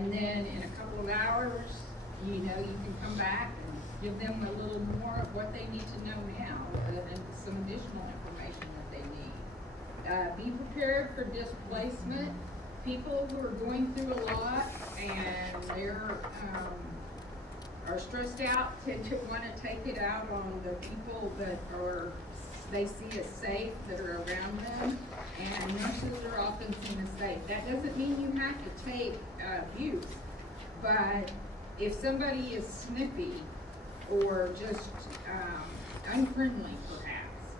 And then in a couple of hours, you know, you can come back and give them a little more of what they need to know now, and some additional information that they need. Be prepared for displacement. People who are going through a lot and they're are stressed out tend to want to take it out on the people that are they see as safe, that are around them, and nurses are often seen as safe. That doesn't mean you have to take abuse, but if somebody is snippy or just unfriendly, perhaps,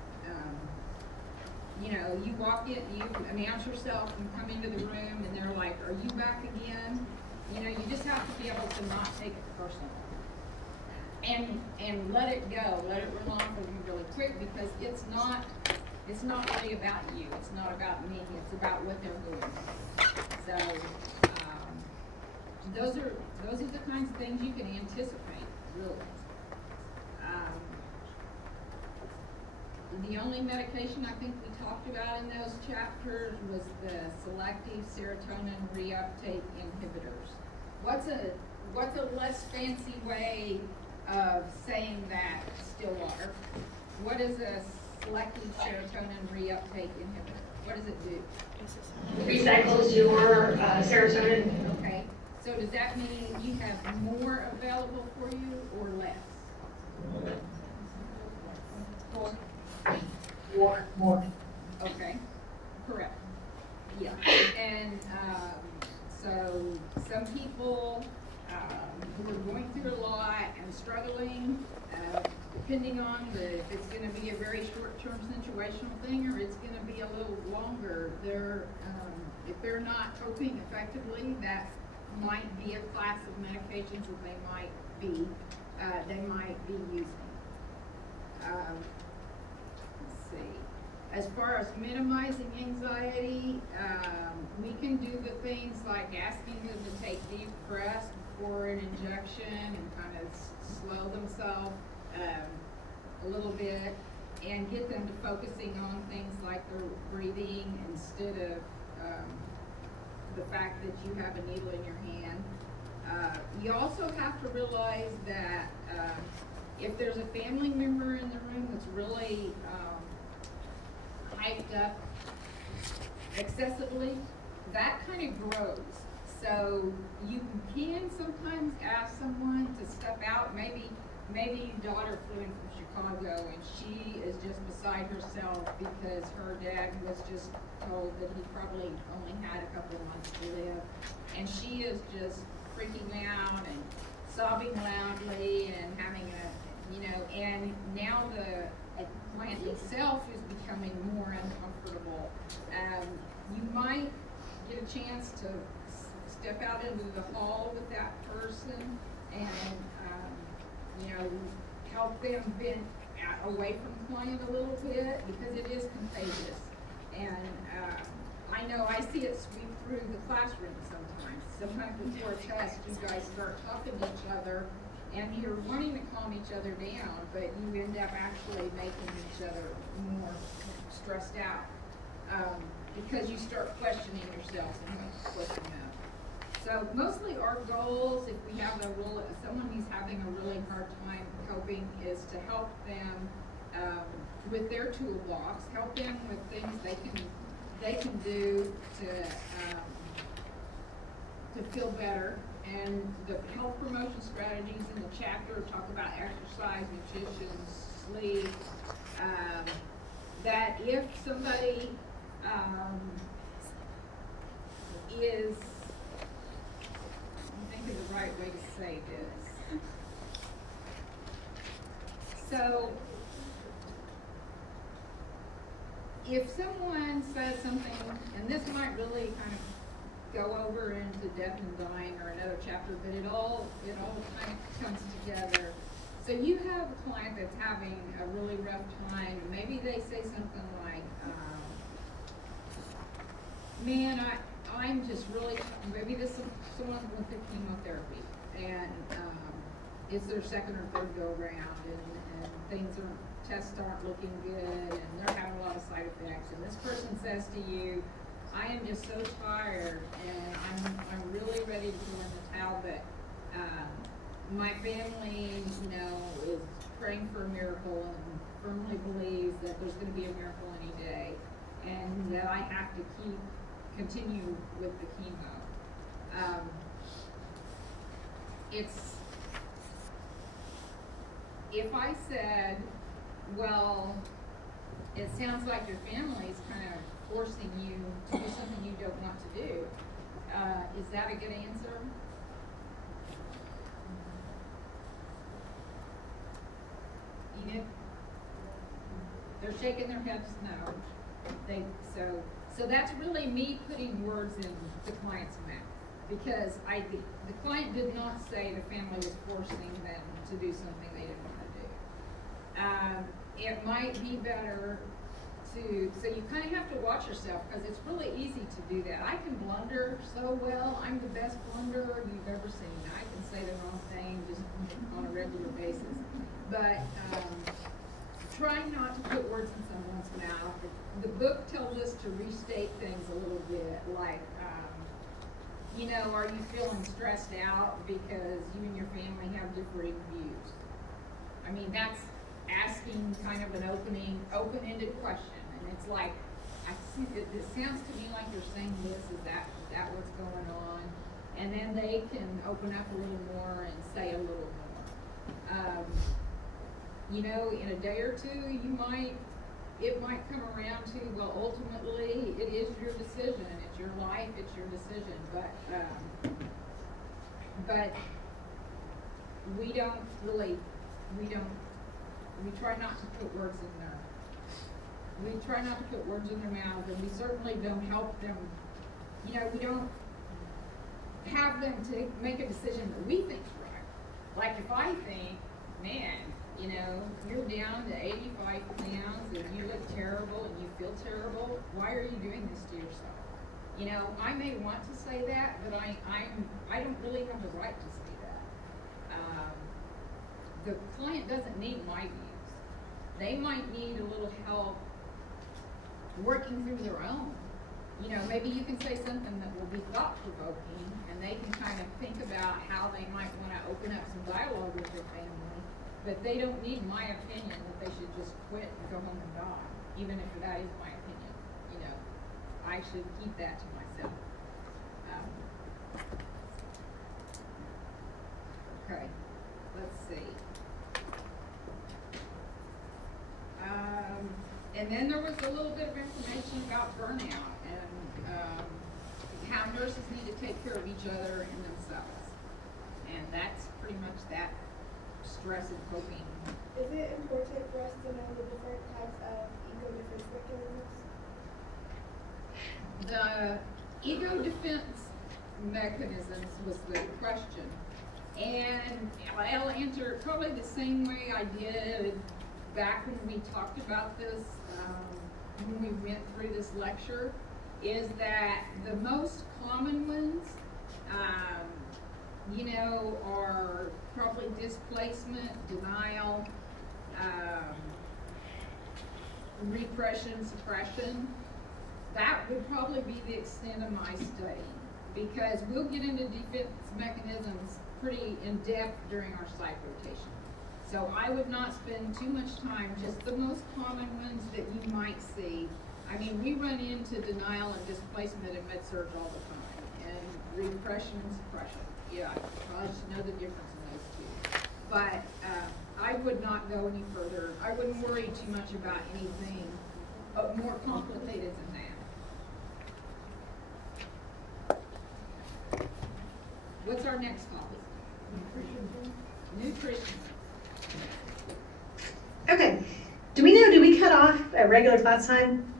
you know, you walk in, you announce yourself and come into the room, and they're like, "Are you back again?" You know, you just have to be able to not take it personal. And let it go, let it run off of you really quick, because it's not really about you. It's not about me. It's about what they're doing. So those are the kinds of things you can anticipate, really. The only medication I think we talked about in those chapters was the selective serotonin reuptake inhibitors. What's a less fancy way of saying that, Stillwater? What is a selective serotonin reuptake inhibitor? What does it do? Recycles your serotonin. Okay. So does that mean you have more available for you or less? More. Okay. Correct. Yeah. And so some people who are going through a lot and struggling, depending on if it's going to be a very short-term situational thing or it's going to be a little longer, if they're not coping effectively, that might be a class of medications that they might be using. Let's see. As far as minimizing anxiety, we can do the things like asking them to take deep breaths before an injection and kind of slow themselves a little bit, and get them to focusing on things like their breathing instead of the fact that you have a needle in your hand. You also have to realize that if there's a family member in the room that's really hyped up excessively, that kind of grows. So you can sometimes ask someone to step out. Maybe your daughter flew in from Chicago and she is just beside herself because her dad was just told that he probably only had a couple of months to live, and she is just freaking out and sobbing loudly and having and now the plant itself is becoming more uncomfortable. You might get a chance to step out into the hall with that person and help them vent away from the client a little bit, because it is contagious. And I know I see it sweep through the classroom sometimes. Sometimes before a test, you guys start talking to each other, and you're wanting to calm each other down, but you end up actually making each other more stressed out because you start questioning yourself and what's supposed to know. So mostly our goals, if we have someone who's having a really hard time coping, is to help them with their toolbox, help them with things they can do to feel better. And the health promotion strategies in the chapter talk about exercise, nutrition, sleep. That if somebody is, I'm thinking the right way to say this. So, if someone says something, and this might really kind of go over into death and dying or another chapter, but it all kind of comes together. So you have a client that's having a really rough time, and maybe they say something like, man, I'm just really, maybe this is someone with the chemotherapy, and it's their second or third go around, and tests aren't looking good, and they're having a lot of side effects, and this person says to you, I am just so tired, and I'm really ready to go in but my family, you know, is praying for a miracle and firmly believes that there's going to be a miracle any day, and that I have to continue with the chemo. If I said, well, it sounds like your family's kind of forcing you to do something you don't want to do, is that a good answer? Enid? They're shaking their heads no. So that's really me putting words in the client's mouth, because the client did not say the family was forcing them to do something they didn't want to do. It might be better so you kind of have to watch yourself, because it's really easy to do that. I can blunder so well. I'm the best blunderer you've ever seen. I can say the wrong thing just on a regular basis. But try not to put words in someone's mouth. The book tells us to restate things a little bit, like, you know, are you feeling stressed out because you and your family have differing views? I mean, that's asking kind of an open-ended question. And it's like, it sounds to me like you're saying this, is that what's going on? And then they can open up a little more and say a little more. You know, in a day or two, it might come around to, well, ultimately, it is your decision. It's your life, it's your decision. But we try not to put words in their mouth, and we certainly don't help them. You know, we don't have them to make a decision that we think's right. Like if I think, man, you know, you're down to 85 pounds and you look terrible and you feel terrible, why are you doing this to yourself? You know, I may want to say that, but I don't really have the right to say that. The client doesn't need my views. They might need a little help working through their own. You know, maybe you can say something that will be thought-provoking, and they can kind of think about how they might want to open up some dialogue with their family, but they don't need my opinion that they should just quit and go home and die, even if that is my opinion. You know, I should keep that to myself. Okay, let's see. And then there was a little bit of information about burnout and how nurses need to take care of each other and themselves. And that's pretty much that, stress and coping. Is it important for us to know the different types of ego defense mechanisms? The ego defense mechanisms was the question. And I'll answer it probably the same way I did back when we talked about this, when we went through this lecture, is that the most common ones, you know, are probably displacement, denial, repression, suppression. That would probably be the extent of my study, because we'll get into defense mechanisms pretty in depth during our psych rotation. So I would not spend too much time, just the most common ones that you might see. I mean, we run into denial and displacement in med-surg all the time, and repression and suppression. Yeah, I probably should know the difference in those two. But I would not go any further. I wouldn't worry too much about anything more complicated than that. What's our next topic? Nutrition. Okay. Do we cut off at regular class time?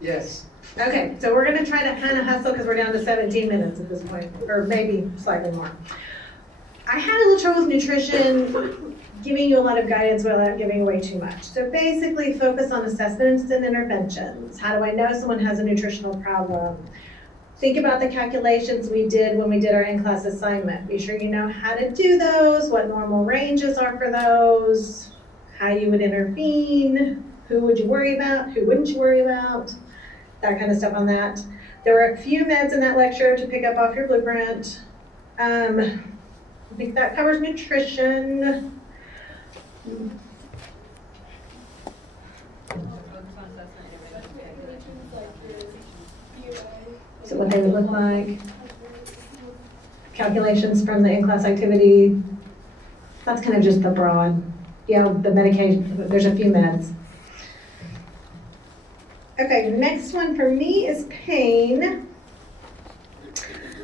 Yes. Okay, so we're going to try to kind of hustle because we're down to 17 minutes at this point, or maybe slightly more. I had a little trouble with nutrition, giving you a lot of guidance without giving away too much. So basically focus on assessments and interventions. How do I know someone has a nutritional problem? Think about the calculations we did when we did our in-class assignment. Be sure you know how to do those, what normal ranges are for those, how you would intervene, who would you worry about, who wouldn't you worry about, that kind of stuff on that. There were a few meds in that lecture to pick up off your blueprint. I think that covers nutrition. So what they would look like. Calculations from the in-class activity. That's kind of just the broad. Yeah, the medication, there's a few meds. Okay, next one for me is pain.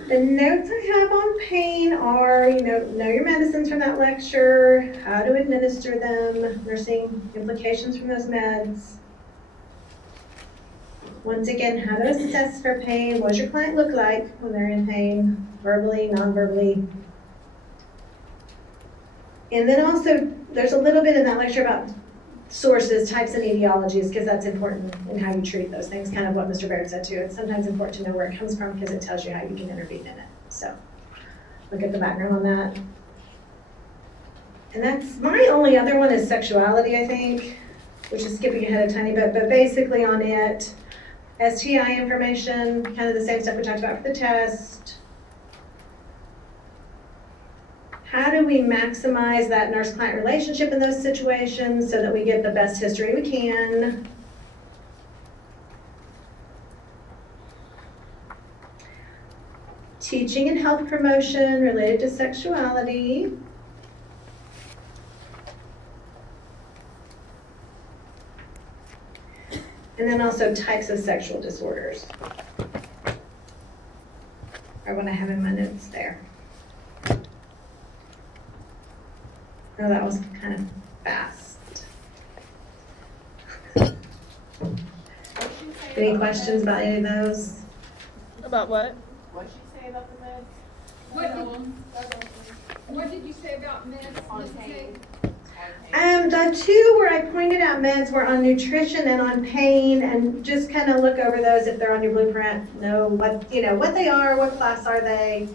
The notes I have on pain are, know your medicines from that lecture, how to administer them, nursing implications from those meds. Once again, how to assess for pain. What does your client look like when they're in pain, verbally, non-verbally? And then also, there's a little bit in that lecture about sources, types, and etiologies, because that's important in how you treat those things, kind of what Mr. Baird said too. It's sometimes important to know where it comes from because it tells you how you can intervene in it. So look at the background on that. And that's my only other one is sexuality, I think, which is skipping ahead a tiny bit, but basically on it, STI information, kind of the same stuff we talked about for the test. How do we maximize that nurse-client relationship in those situations so that we get the best history we can? Teaching and health promotion related to sexuality. And then also types of sexual disorders. Or what I have in my notes there. Oh, that was kind of fast. Any questions about any of those? About what? What'd she say about the meds? What did you say about meds, Mrs. Hay? The two where I pointed out meds were on nutrition and on pain, and just kind of look over those if they're on your blueprint. Know what they are, what class are they,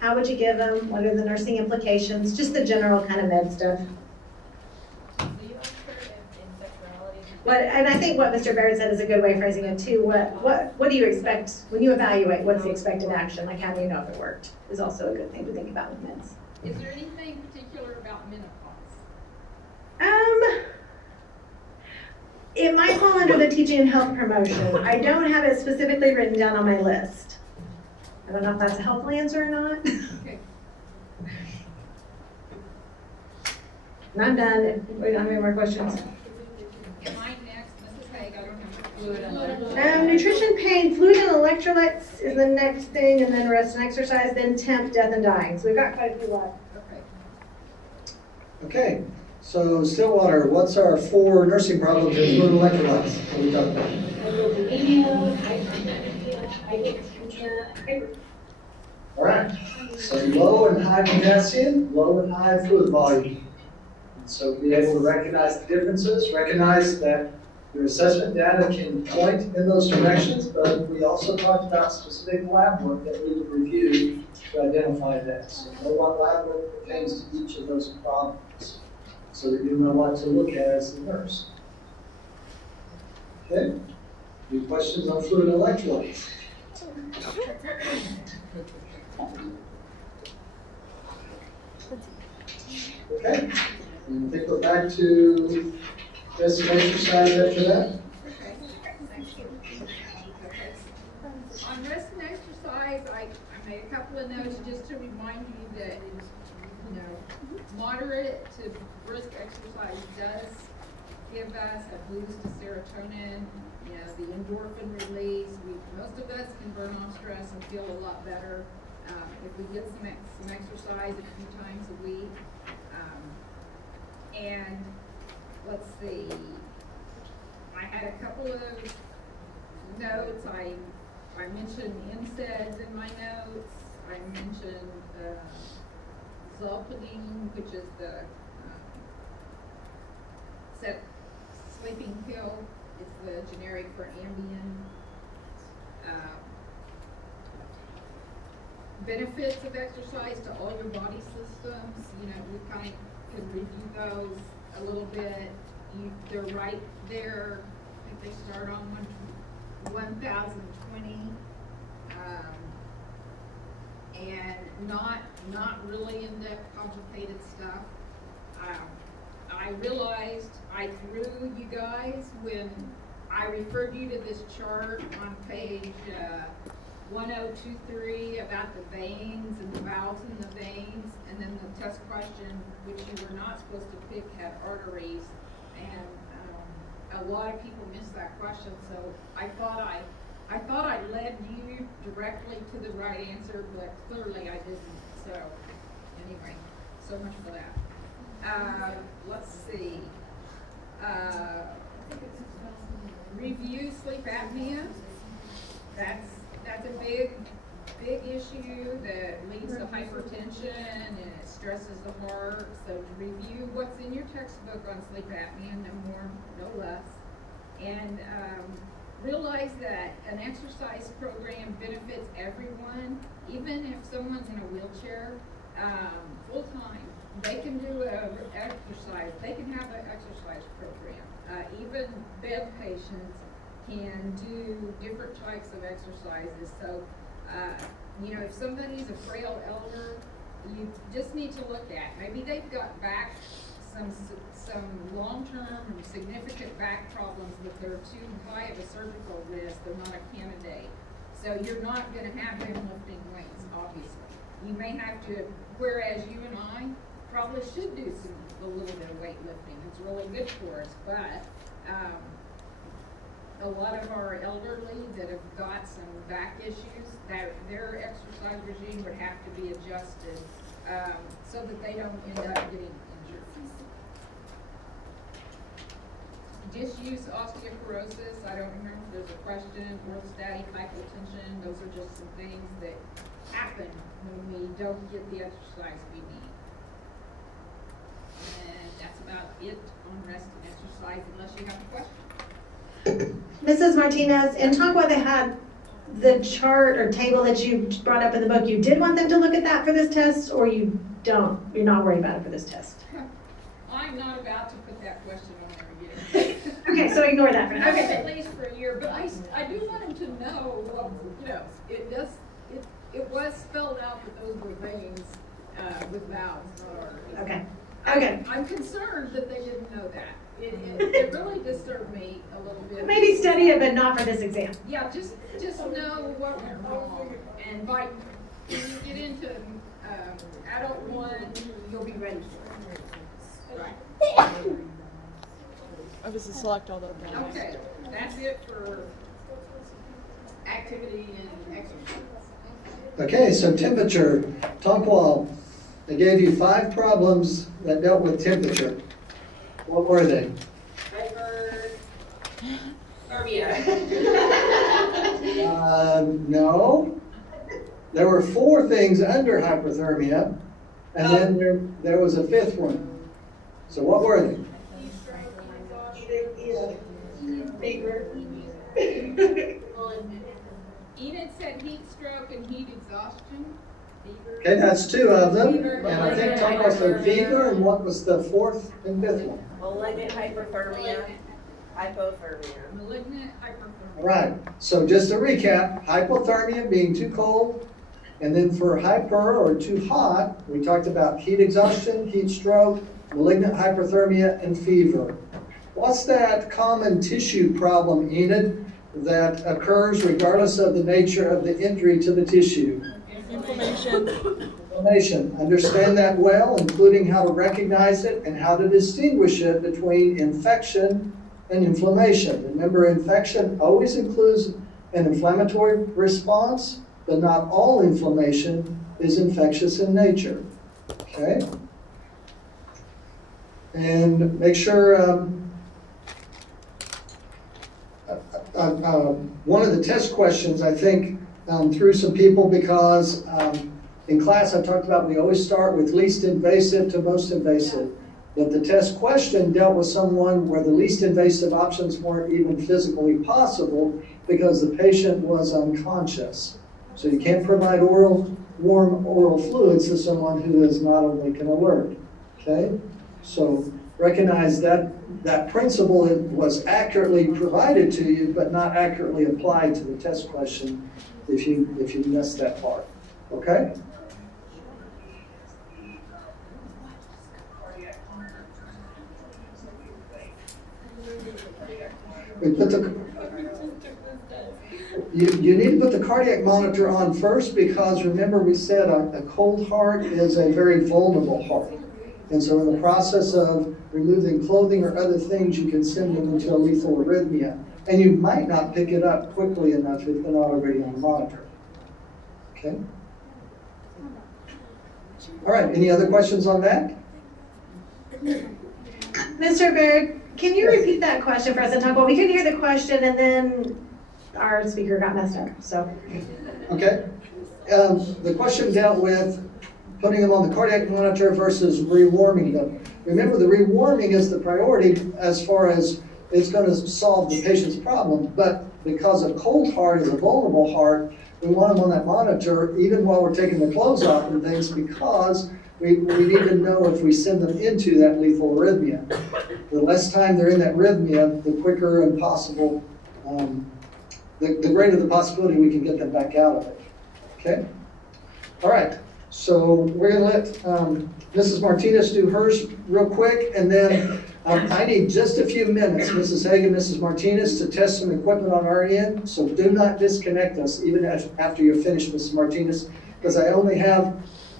how would you give them, what are the nursing implications, just the general kind of med stuff. And I think what Mr. Baird said is a good way of phrasing it too. What do you expect when you evaluate? What's the expected action? Like, how do you know if it worked? Is also a good thing to think about with meds. Is there anything particular about menopause? It might fall under the teaching and health promotion. I don't have it specifically written down on my list. I don't know if that's a helpful answer or not. Okay. And I'm done. We don't have any more questions. Am I next, Mrs. Haig? I don't have Nutrition, pain, fluid and electrolytes is the next thing, and then rest and exercise, then temp, death, and dying. So we've got quite a few left. Okay. Okay, so Stillwater, what's our 4 nursing problems in fluid electrolytes? What are we talking about? All right, so low and high potassium, low and high fluid volume. And so be able to recognize the differences, recognize that your assessment data can point in those directions, but we also talked about specific lab work that we would review to identify that. So know what lab work pertains to each of those problems, so that you know what to look at as the nurse. Okay? Any questions on fluid electrolytes? Okay, and I think we're back to rest and exercise after that. On rest and exercise, I made a couple of notes just to remind you that, moderate to brisk exercise does give us a boost to serotonin, the endorphin release. Most of us can burn off stress and feel a lot better if we get some exercise a few times a week. And let's see, I had a couple of notes. I mentioned NSAIDs in my notes. I mentioned Zolpidem, which is the sleeping pill. It's the generic for Ambien. Benefits of exercise to all your body systems. We kind of could review those a little bit. They're right there. I think they start on 1020. not really in-depth complicated stuff. I realized I threw you guys when I referred you to this chart on page 1023 about the veins and the valves in the veins, and then the test question, which you were not supposed to pick, had arteries, and a lot of people missed that question. So I thought I led you directly to the right answer, but clearly I didn't. So anyway, so much for that. Let's see. Review sleep apnea. That's a big issue that leads to hypertension and it stresses the heart. So to review what's in your textbook on sleep apnea, no more, no less. And realize that an exercise program benefits everyone, even if someone's in a wheelchair, full time. They can do an exercise. They can have an exercise program. Even bed patients can do different types of exercises. So, you know, if somebody's a frail elder, you just need to look at, maybe they've got back some long-term and significant back problems that they're too high of a surgical risk. They're not a candidate. So you're not going to have them lifting weights, obviously. You may have to, whereas you and I probably should do a little bit of weightlifting. It's really good for us, but a lot of our elderly that have got some back issues, that their exercise regime would have to be adjusted so that they don't end up getting injured. Disuse osteoporosis, I don't remember if there's a question, orthostatic hypotension, those are just some things that happen when we don't get the exercise we need. And that's about it on rest and exercise, unless you have a question. Mrs. Martinez, in Tonopah they had the chart or table that you brought up in the book. You did want them to look at that for this test, or you don't? You're not worried about it for this test? I'm not about to put that question on there again. Okay, so ignore that for now. Okay. At least for a year, but I do want them to know, well, you know, it was spelled out that those were veins with valves, not arteries. Okay. Okay. I'm concerned that they didn't know that. It really disturbed me a little bit. Maybe study it, but not for this exam. Yeah, just know what went wrong, and by when you get into adult one, you'll be ready for it. Right. Obviously select all the down. Okay, that's it for activity and exercise. Okay, so temperature. Tonopah, I gave you 5 problems that dealt with temperature. What were they? No. There were 4 things under hyperthermia, and then there was a 5th one. So what were they? Enid said heat stroke and heat exhaustion. Fever. Okay, that's 2 of them. Fever. And I think Tonopah said fever, and what was the 4th and 5th one? Malignant hyperthermia, hypothermia. Malignant hyperthermia. All right, so just to recap, hypothermia being too cold, and then for hyper or too hot, we talked about heat exhaustion, heat stroke, malignant hyperthermia, and fever. What's that common tissue problem, Enid, that occurs regardless of the nature of the injury to the tissue? Inflammation. Inflammation. Understand that well, including how to recognize it and how to distinguish it between infection and inflammation. Remember, infection always includes an inflammatory response, but not all inflammation is infectious in nature. Okay? And make sure one of the test questions, I think, threw some people because in class I talked about we always start with least invasive to most invasive. But the test question dealt with someone where the least invasive options weren't even physically possible because the patient was unconscious. So you can't provide warm oral fluids to someone who is not awake and alert. Okay? So recognize that that principle was accurately provided to you, but not accurately applied to the test question if you missed that part. Okay? We put the, you need to put the cardiac monitor on first because remember we said a cold heart is a very vulnerable heart. And so in the process of removing clothing or other things, you can send them into a lethal arrhythmia. And you might not pick it up quickly enough if they're not already on the monitor. Okay? All right, any other questions on that? Mr. Baird, can you repeat that question for us and talk about, we couldn't hear the question and then our speaker got messed up, so. Okay. The question dealt with putting them on the cardiac monitor versus rewarming them. Remember, the rewarming is the priority as far as it's going to solve the patient's problem, but because a cold heart is a vulnerable heart, we want them on that monitor even while we're taking the clothes off and things because we need to know if we send them into that lethal arrhythmia. The less time they're in that arrhythmia, the quicker and possible, the greater the possibility we can get them back out of it. Okay? All right. So we're going to let Mrs. Martinez do hers real quick, and then I need just a few minutes, Mrs. Hagan, Mrs. Martinez, to test some equipment on our end. So do not disconnect us even after you're finished, Mrs. Martinez, because I only have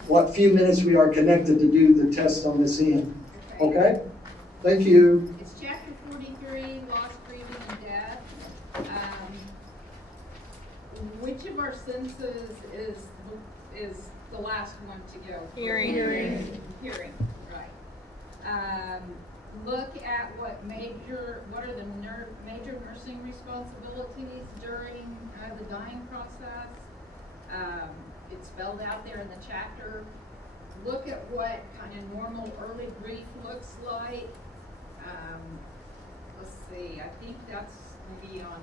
what few minutes we are connected to do the test on this end. Okay? Thank you. It's chapter 43, loss, grieving, and death. Which of our senses is the last one to go? Hearing. Hearing, right. Look at what are the major nursing responsibilities during the dying process. It's spelled out there in the chapter. Look at what kind of normal early grief looks like. Let's see, I think that's maybe on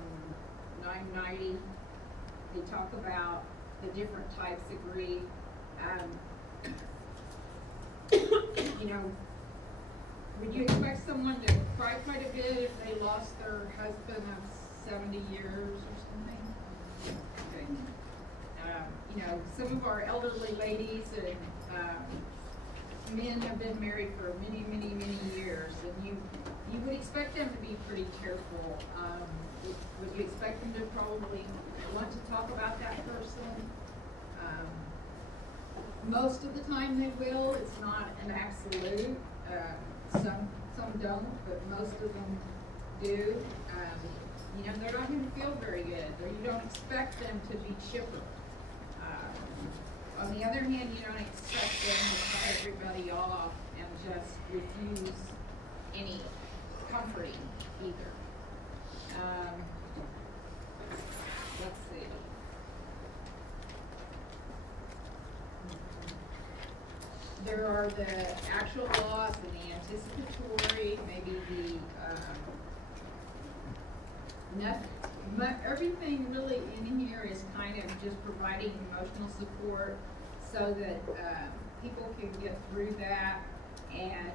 990. They talk about the different types of grief. You know, would you expect someone to cry quite a bit if they lost their husband of 70 years or something? Okay. You know, some of our elderly ladies and men have been married for many, many, many years, and you would expect them to be pretty careful. Would you expect them to probably want to talk about that person? Most of the time they will. It's not an absolute. Some don't, but most of them do. You know, they're not going to feel very good, or you don't expect them to be chipper. On the other hand, you don't expect them to cut everybody off and just refuse any comforting either. Let's see. There are the actual loss and the anticipatory, maybe everything really in here is kind of just providing emotional support so that people can get through that and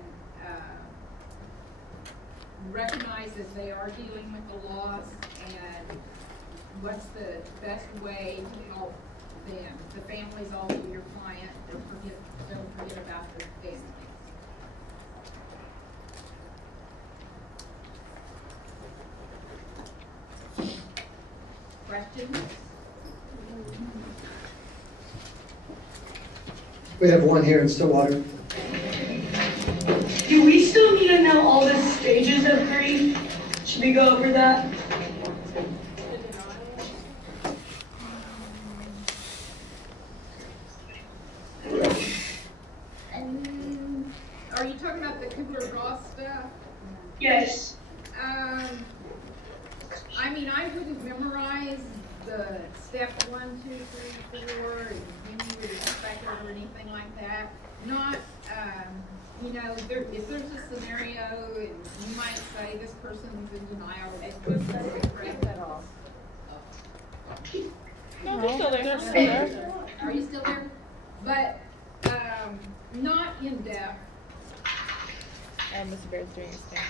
recognize that they are dealing with the loss and what's the best way to help them. The family's also your client. Don't forget about the families. Questions? We have one here in Stillwater. Do we still need to know all the stages of grief? Should we go over that? Are you talking about the Kubler-Ross stuff? Yes. I mean, I wouldn't memorize the step 1, 2, 3, 4, and when you would expect it or anything like that. Not, you know, if there's a scenario, and you might say this person's in denial, it's just correct that off. No, they're still there. Are you still there? But not in depth. Mr. Baird's doing his thing.